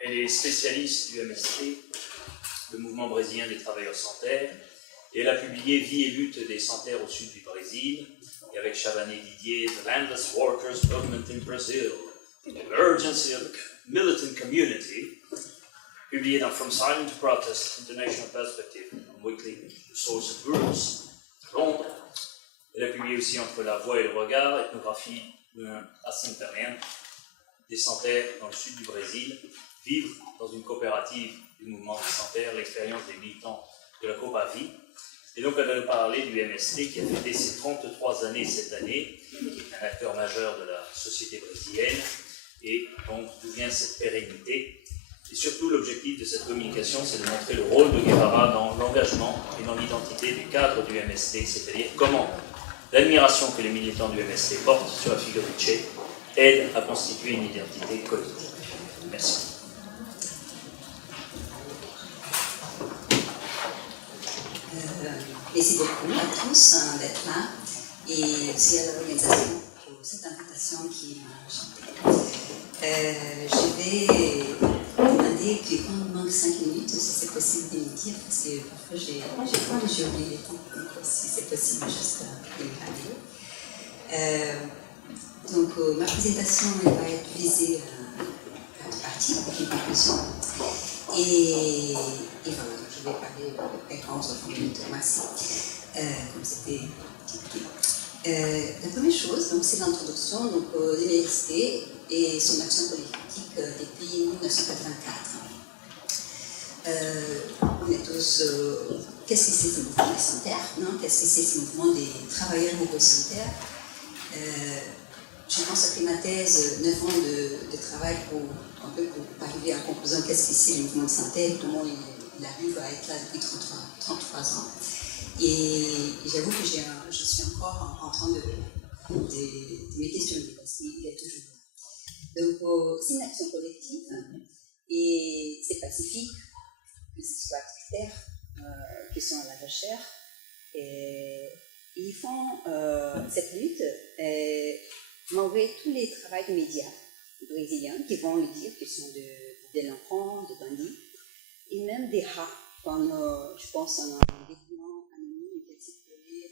Elle est spécialiste du MST, le mouvement brésilien des travailleurs sans terre, et elle a publié Vie et lutte des sans terre au sud du Brésil, et avec Chavannes Didier, The Landless Workers Movement in Brazil, The Emergency of the Militant Community, publié dans From Silent to Protest, International Perspective, Weekly, The Source of Groups, Londres. Elle a publié aussi Entre la voix et le regard, ethnographie d'un assentamento des sans-terre dans le sud du Brésil, vivre dans une coopérative du mouvement des sans-terre, l'expérience des militants de la Copa-Vie. Et donc elle va nous parler du MST qui a fêté ses 33 années cette année, qui est un acteur majeur de la société brésilienne, et donc d'où vient cette pérennité. Et surtout l'objectif de cette communication, c'est de montrer le rôle de Guevara dans l'engagement et dans l'identité des cadres du MST, c'est-à-dire comment l'admiration que les militants du MST portent sur la figure de Che aide à constituer une identité collective. Merci. Merci beaucoup à tous d'être là et aussi à l'organisation pour cette invitation qui m'a enchantée. Je vais demander qu'on nous manque 5 minutes, si c'est possible de me dire, parce que parfois j'ai oublié le temps, donc si c'est possible, juste de me rappeler. Donc ma présentation elle va être divisée en 4 parties, avec une conclusion. Et voilà, je vais parler à peu près 30 minutes, merci, comme c'était indiqué. La première chose, c'est l'introduction de l'MST et son action politique depuis 1984. On est tous, qu'est-ce que c'est ce mouvement des sans-terre, qu'est-ce que c'est ce mouvement des travailleurs de sans-terre? Je pense après ma thèse, 9 ans de travail pour arriver à la conclusion qu'est-ce que c'est le mouvement de sans-terre et comment il arrive à être là depuis 33 ans. Et j'avoue que je suis encore en train de me questionner parce qu'il est toujours là. Donc c'est une action collective et c'est pacifique, que ce soit activitaires qui sont à la recherche. Et ils font cette lutte malgré tous les travaux de médias brésiliens qui vont lui dire qu'ils sont des délinquants, des bandits, et même des rats, comme je pense en un document anonyme qui a circulé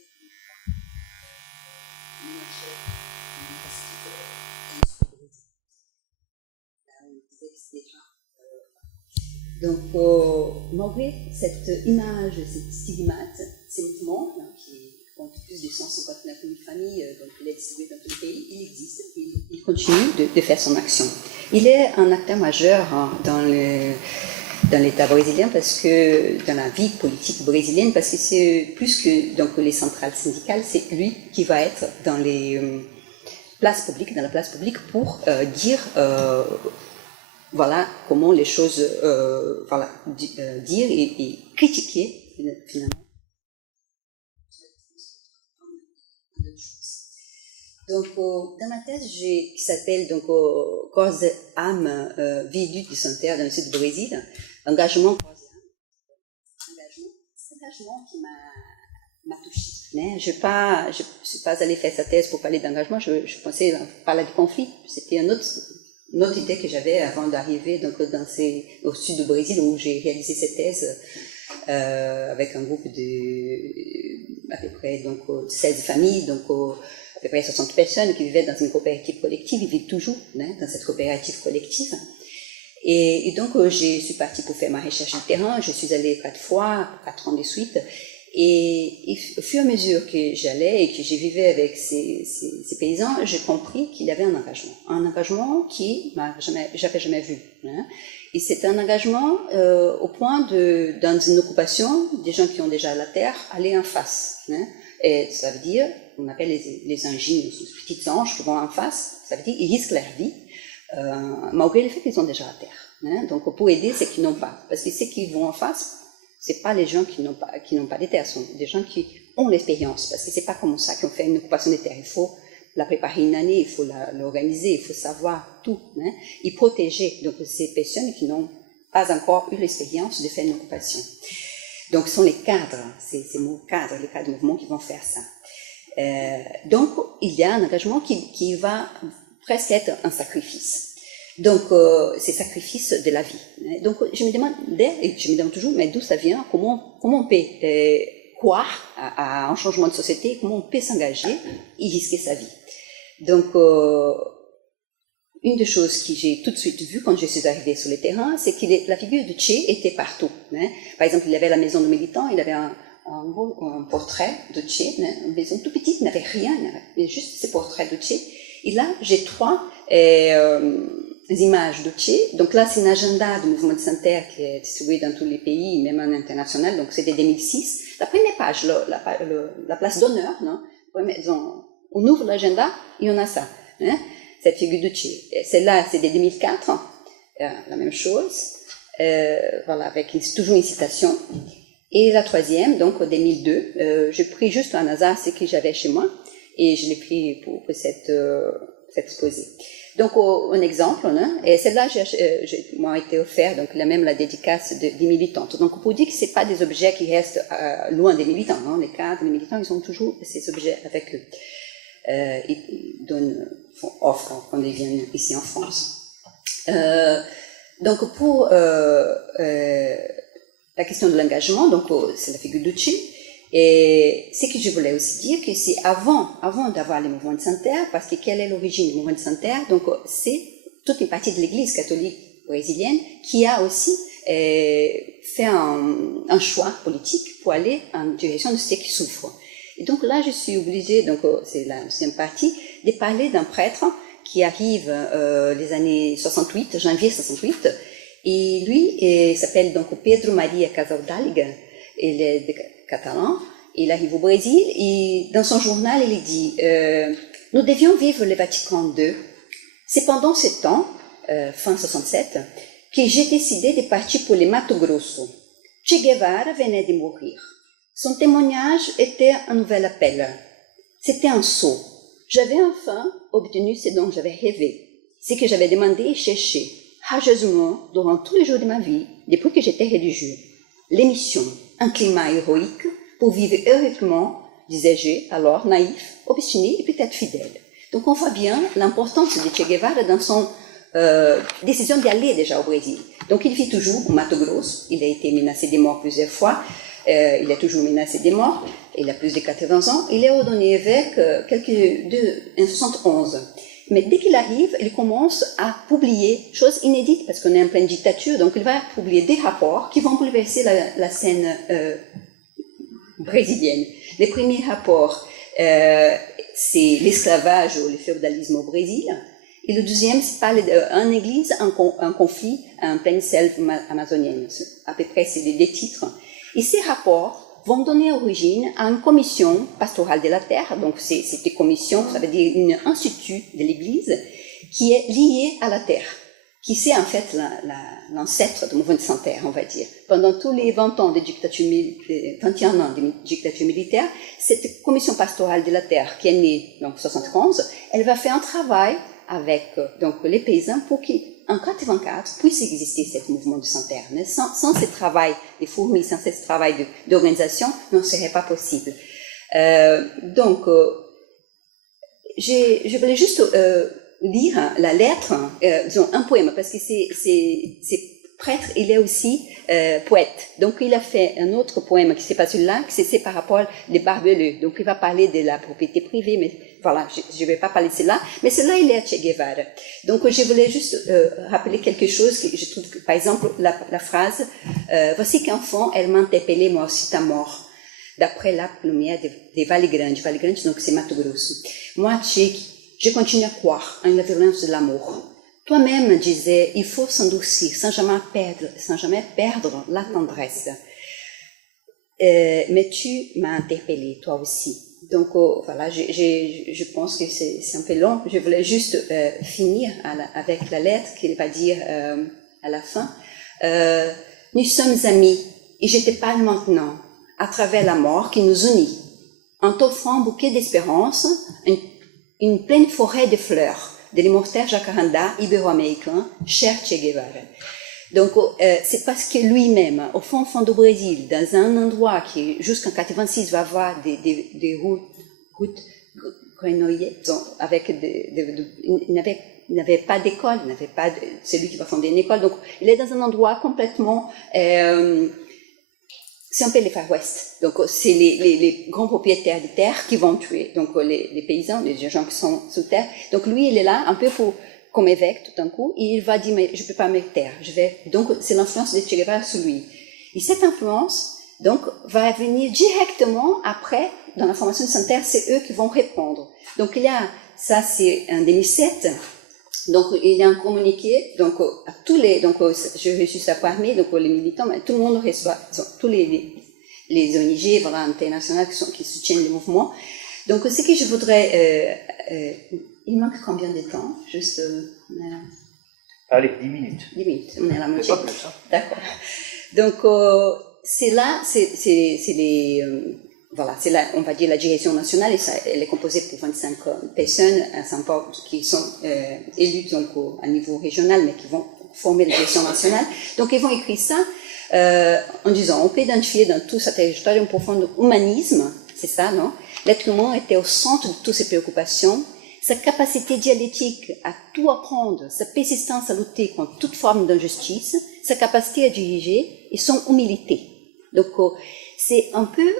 Donc, malgré cette image, cette stigmate, ces mouvements qui comptent plus de 159 000 familles, donc il est distribué dans tout le pays, il existe, il continue de faire son action. Il est un acteur majeur dans l'État brésilien, parce que dans la vie politique brésilienne, parce que c'est plus que donc, les centrales syndicales, c'est lui qui va être dans les places publiques, dans la place publique pour dire voilà comment les choses, voilà, dire et critiquer finalement. Donc, dans ma thèse, qui s'appelle donc Corps et âme, vie et lutte du sans-terre dans le sud du Brésil, engagement corps et âme, c'est l'engagement qui m'a touchée. Mais je ne suis pas allée faire sa thèse pour parler d'engagement, je pensais parler de conflit. C'était une autre idée que j'avais avant d'arriver donc, au sud du Brésil où j'ai réalisé cette thèse avec un groupe de à peu près donc, 16 familles, donc à peu près 60 personnes qui vivaient dans une coopérative collective, ils vivent toujours dans cette coopérative collective. Et donc, je suis partie pour faire ma recherche du terrain, je suis allée 4 fois, 4 ans de suite, et au fur et à mesure que j'allais et que je vivais avec ces paysans, j'ai compris qu'il y avait un engagement qui j'avais jamais vu. Et c'est un engagement au point dans une occupation, des gens qui ont déjà la terre, aller en face. Et ça veut dire, on appelle les angines, les petites anges qui vont en face, ça veut dire qu'ils risquent leur vie, malgré le fait qu'ils ont déjà la terre. Donc pour aider, c'est qu'ils n'ont pas. Parce que ceux qui vont en face, c'est pas les gens qui n'ont pas de terre, ce sont des gens qui ont l'expérience. Parce que c'est pas comme ça qu'on fait une occupation de terre. Il faut la préparer une année, il faut l'organiser, il faut savoir tout. Et protéger donc ces personnes qui n'ont pas encore eu l'expérience de faire une occupation. Donc, ce sont les cadres, ces mots cadres, les cadres de mouvement qui vont faire ça. Donc, il y a un engagement qui va presque être un sacrifice. Donc, c'est sacrifice de la vie. Donc, je me demandais, et je me demande toujours, mais d'où ça vient, comment on peut croire à un changement de société, comment on peut s'engager et risquer sa vie. Donc, une des choses que j'ai tout de suite vues quand je suis arrivée sur le terrain, c'est que la figure de Che était partout. Par exemple, il y avait la maison de militants, il avait un portrait de Che, une maison tout petite, n'avait rien, mais juste ce portrait de Che. Et là, j'ai 3 images de Che. Donc là, c'est un agenda du mouvement de Saint-Terre qui est distribué dans tous les pays, même en international. Donc c'était 2006. La première page, la place d'honneur, non? On ouvre l'agenda, il y en a ça. Cette figure de Che. Celle-là, c'est de 2004, la même chose. Voilà, avec toujours une citation. Et la troisième, donc en 2002, j'ai pris juste un hasard ce que j'avais chez moi et je l'ai pris pour cette exposé. Donc un exemple, et celle-là m'a été offert, donc la dédicace des militantes. Donc pour dire que c'est pas des objets qui restent loin des militants, non? Les cadres, les militants, ils ont toujours ces objets avec eux. Ils offrent quand ils viennent ici en France. Donc pour la question de l'engagement, donc c'est la figure de Che. Et ce que je voulais aussi dire, que c'est avant d'avoir le mouvement de Saint-Terre, parce que quelle est l'origine du mouvement de Saint-Terre? Donc c'est toute une partie de l'Église catholique brésilienne qui a aussi fait un choix politique pour aller en direction de ceux qui souffrent. Et donc là, je suis obligée, donc c'est la deuxième partie, de parler d'un prêtre qui arrive les années 68, janvier 68, et lui il s'appelle donc Pedro Maria Casaldalga, il est catalan, il arrive au Brésil, et dans son journal, il dit « Nous devions vivre le Vatican II. C'est pendant ce temps, fin 67, que j'ai décidé de partir pour le Mato Grosso. Che Guevara venait de mourir. Son témoignage était un nouvel appel. C'était un saut. J'avais enfin obtenu ce dont j'avais rêvé, ce que j'avais demandé et cherché rageusement durant tous les jours de ma vie, depuis que j'étais religieux. L'émission, un climat héroïque pour vivre héroïquement, disais-je, alors naïf, obstiné et peut-être fidèle. » Donc on voit bien l'importance de Che Guevara dans son décision d'y aller déjà au Brésil. Donc il vit toujours au Mato Grosso, il a été menacé de mort plusieurs fois, il est toujours menacé de mort, il a plus de 80 ans, il est ordonné évêque en 71. Mais dès qu'il arrive, il commence à publier, chose inédite, parce qu'on est en pleine dictature, donc il va publier des rapports qui vont bouleverser la scène brésilienne. Les premiers rapports, c'est l'esclavage ou le féodalisme au Brésil, et le deuxième, c'est parle d'une église en conflit en pleine selve amazonienne. À peu près, c'est les 2 titres. Et ces rapports vont donner origine à une commission pastorale de la terre. Donc, c'est une commission, ça veut dire un institut de l'Église qui est lié à la terre, qui c'est en fait l'ancêtre du mouvement de Saint-Terre, on va dire. Pendant tous les 20 ans de dictature, 21 ans de dictature militaire, cette commission pastorale de la terre, qui est née en 1971, elle va faire un travail avec donc les paysans pour qu'en 1984 puisse exister ce mouvement de Saint-Terre. Sans ce travail des fourmis, sans ce travail d'organisation, ne serait pas possible. Donc, je voulais juste lire la lettre, disons un poème, parce que c'est prêtre, il est aussi poète. Donc, il a fait un autre poème qui c'est pas celui-là, c'est par rapport aux barbelés. Donc, il va parler de la propriété privée, mais voilà, je ne vais pas parler de cela. Mais cela, il est à Che Guevara. Donc, je voulais juste rappeler quelque chose que je trouve que, par exemple, la phrase « Voici qu'enfant, elle m'a interpellé, moi aussi ta mort. » D'après la lumière des Valley Grande. Valley Grande, donc c'est Mato Grosso. Moi, Che, je continue à croire en la violence de l'amour. Toi-même disais, il faut s'endurcir sans jamais perdre la tendresse. Mais tu m'as interpellé, toi aussi. Donc voilà, je pense que c'est un peu long. Je voulais juste finir avec la lettre qu'il va dire à la fin. Nous sommes amis et je te parle maintenant à travers la mort qui nous unit, en t'offrant un bouquet d'espérance, une pleine forêt de fleurs de l'immortel jacaranda ibéro-américain, cher Che Guevara. Donc, c'est parce que lui-même, au fond du Brésil, dans un endroit qui, jusqu'en 86, va avoir des routes grenouillées, avec il n'avait n'avait pas d'école, il n'avait pas c'est lui qui va fonder une école. Donc, il est dans un endroit complètement, c'est un peu les Far West. Donc, c'est les grands propriétaires de terre qui vont tuer. Donc, les paysans, les gens qui sont sous terre. Donc, lui, il est là un peu comme évêque tout d'un coup, et il va dire, mais je peux pas me taire. Donc, c'est l'influence de Che Guevara sur lui. Et cette influence, donc, va venir directement après, dans la formation de Sainte-Terre, c'est eux qui vont répondre. Donc, ça c'est en 2007, donc il y a un communiqué, donc à tous les, donc je reçu ça parmi, donc les militants, mais tout le monde reçoit, tous les ONG, voilà, internationales qui soutiennent le mouvement. Donc, ce que je voudrais, il manque combien de temps? Juste, allez, 10 minutes. 10 minutes, on est à la moitié. Pas plus, hein. D'accord. Donc, c'est là, c'est les, voilà, c'est là, on va dire la direction nationale, et ça, elle est composée pour 25 personnes à Saint-Paul qui sont élues donc à niveau régional, mais qui vont former la direction nationale. Donc, ils vont écrire ça en disant, on peut identifier dans tout sa trajectoire un profond humanisme, c'est ça, non? L'être humain était au centre de toutes ses préoccupations. Sa capacité dialectique à tout apprendre, sa persistance à lutter contre toute forme d'injustice, sa capacité à diriger et son humilité. Donc, c'est un peu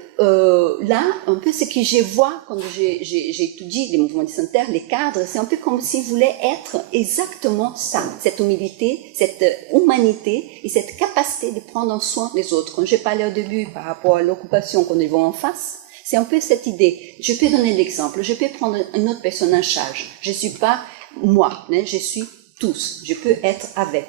là, un peu ce que je vois quand j'ai étudié les mouvements de Sainte-Terre, les cadres, c'est un peu comme s'ils voulaient être exactement ça, cette humilité, cette humanité et cette capacité de prendre en soin les autres. Quand j'ai parlé au début par rapport à l'occupation qu'on est en face, c'est un peu cette idée. Je peux donner l'exemple, je peux prendre une autre personne en charge. Je suis pas moi, hein, je suis tous. Je peux être avec.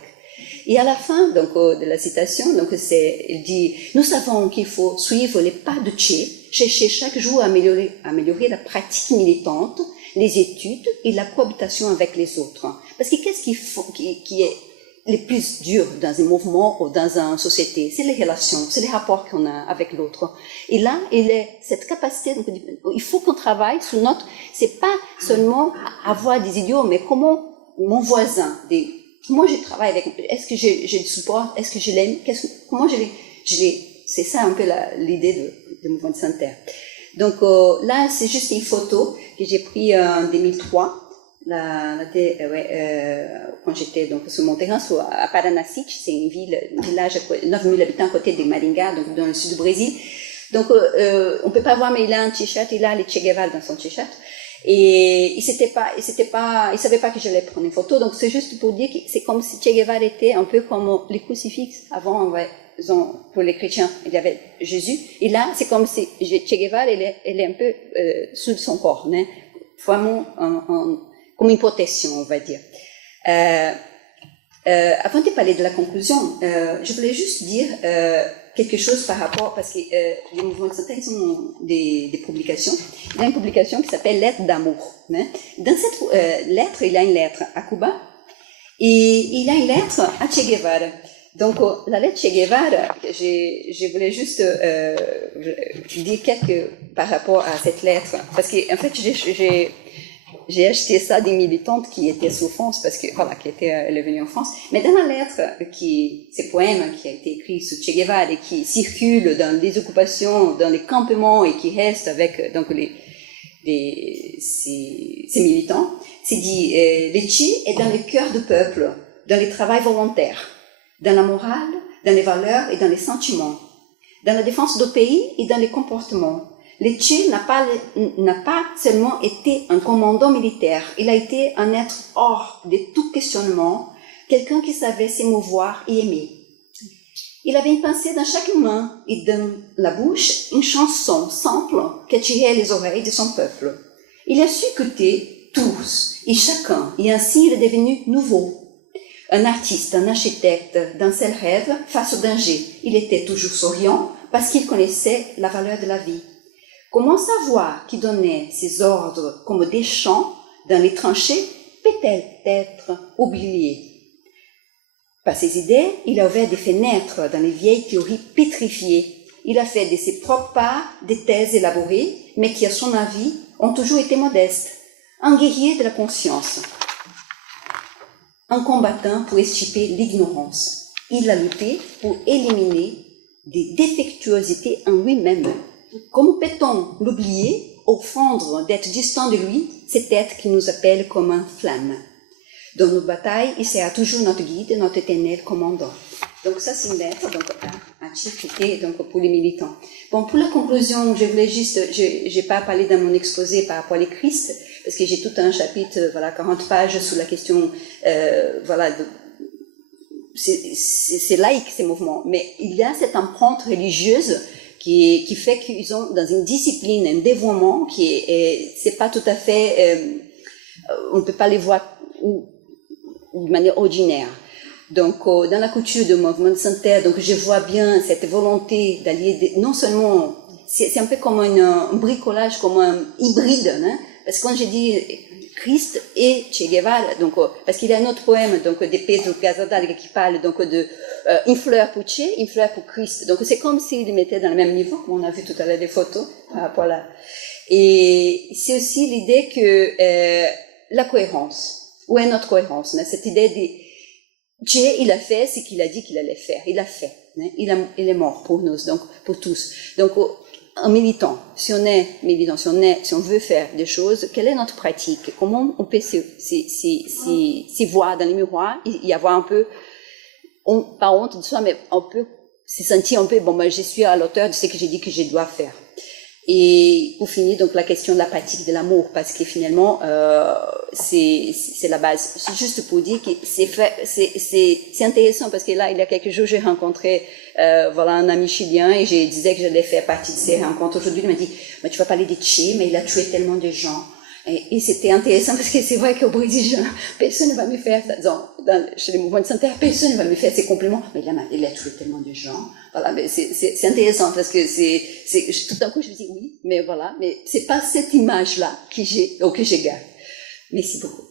Et à la fin donc, de la citation, donc il dit « Nous savons qu'il faut suivre les pas de Che, chercher chaque jour à améliorer la pratique militante, les études et la cohabitation avec les autres. » Parce que qu'est-ce qui est le plus dur dans un mouvement ou dans une société? C'est les relations, c'est les rapports qu'on a avec l'autre. Et là, cette capacité, donc, il faut qu'on travaille sur c'est pas seulement avoir des idiots, mais comment mon voisin, comment je travaille avec, est-ce que je le supporte, est-ce que je l'aime, comment je l'ai, c'est ça un peu l'idée de mouvement de Sainte-Terre. Donc là, c'est juste une photo que j'ai prise en 2003, quand j'étais donc sur mon terrain, à Paranasite, c'est un village, 9000 habitants à côté de Maringá, donc dans le sud du Brésil. Donc on peut pas voir, mais il a un t-shirt, il a les Che Guevara dans son t-shirt. Et il savait pas que j'allais prendre une photo, donc c'est juste pour dire que c'est comme si Che Guevara était un peu comme les crucifixes. Avant, pour les chrétiens, il y avait Jésus, et là, c'est comme si Che Guevara, elle est un peu sous son corps, hein, vraiment comme une protection, on va dire. Avant de parler de la conclusion, je voulais juste dire quelque chose par rapport, parce que les mouvements de Sainte-Terre, ils ont des publications. Il y a une publication qui s'appelle Lettre d'amour. Hein. Dans cette lettre, il y a une lettre à Cuba et il y a une lettre à Che Guevara. Donc, la lettre Che Guevara, je voulais juste dire par rapport à cette lettre, parce que en fait, j'ai acheté ça d'une militante qui était sur France, parce que, voilà, elle est venue en France. Mais dans la lettre, ces poèmes qui a été écrit sur Che Guevara et qui circulent dans les occupations, dans les campements et qui restent avec, donc, ces militants, c'est dit, le Che est dans le cœur du peuple, dans le travail volontaire, dans la morale, dans les valeurs et dans les sentiments, dans la défense du pays et dans les comportements. Le Che n'a pas seulement été un commandant militaire, il a été un être hors de tout questionnement, quelqu'un qui savait s'émouvoir et aimer. Il avait une pensée dans chaque main et dans la bouche une chanson simple qui attirait les oreilles de son peuple. Il a su écouter tous et chacun, et ainsi il est devenu nouveau. Un artiste, un architecte, d'un seul rêve face au danger. Il était toujours souriant parce qu'il connaissait la valeur de la vie. Comment savoir qui donnait ses ordres comme des chants dans les tranchées peut-elle être oublié? Par ses idées, il a ouvert des fenêtres dans les vieilles théories pétrifiées. Il a fait de ses propres pas des thèses élaborées, mais qui, à son avis, ont toujours été modestes. Un guerrier de la conscience. Un combattant pour extirper l'ignorance. Il a lutté pour éliminer des défectuosités en lui-même. Comment peut-on l'oublier, au fond d'être distant de lui, cet être qui nous appelle comme un flamme? Dans nos batailles, il sera toujours notre guide, notre éternel commandant. Donc ça, c'est une lettre, donc un titre écrit donc pour les militants. Bon, pour la conclusion, je voulais juste, j'ai pas parlé dans mon exposé par rapport à Christ, parce que j'ai tout un chapitre, voilà, 40 pages sur la question, voilà, c'est laïque ces mouvements, mais il y a cette empreinte religieuse qui fait qu'ils ont dans une discipline, un dévouement qui c'est pas tout à fait, on peut pas les voir de manière ordinaire. Donc, dans la culture du mouvement de Sainte-Terre, donc je vois bien cette volonté d'allier, non seulement, c'est un peu comme un bricolage, comme un hybride, hein, parce que quand j'ai dit Christ et Che Guevara, donc, parce qu'il y a un autre poème, donc, de Pedro Casadal qui parle, donc, de, une fleur pour Che, une fleur pour Christ. Donc, c'est comme s'ils les mettaient dans le même niveau, comme on a vu tout à l'heure des photos, par rapport là. Et c'est aussi l'idée que, la cohérence, où est notre cohérence, hein, cette idée de, Che, il a fait ce qu'il a dit qu'il allait faire. Il a fait. Hein? Il est mort pour nous, donc pour tous. Donc, en militant, si on veut faire des choses, quelle est notre pratique? Comment on peut se voir dans les miroirs et y avoir un peu, pas honte de soi, mais un peu, se sentir un peu, bon, ben, je suis à l'auteur de ce que j'ai dit que je dois faire. Et pour finir, donc la question de la pratique de l'amour, parce que finalement, c'est la base. C'est juste pour dire que c'est intéressant parce que là, il y a quelques jours, j'ai rencontré, voilà, un ami chilien et je disais que j'allais faire partie de ces rencontres. Aujourd'hui, il m'a dit, mais tu vas parler de Che, mais il a tué tellement de gens. Et c'était intéressant parce que c'est vrai qu'au Brésil, personne ne va me faire, chez les mouvements de santé, personne ne va me faire ces compliments. Mais il a tué tellement de gens. Voilà, mais c'est intéressant parce que tout d'un coup, je me dis oui, mais voilà, mais c'est pas cette image-là que j'ai garde. Merci beaucoup.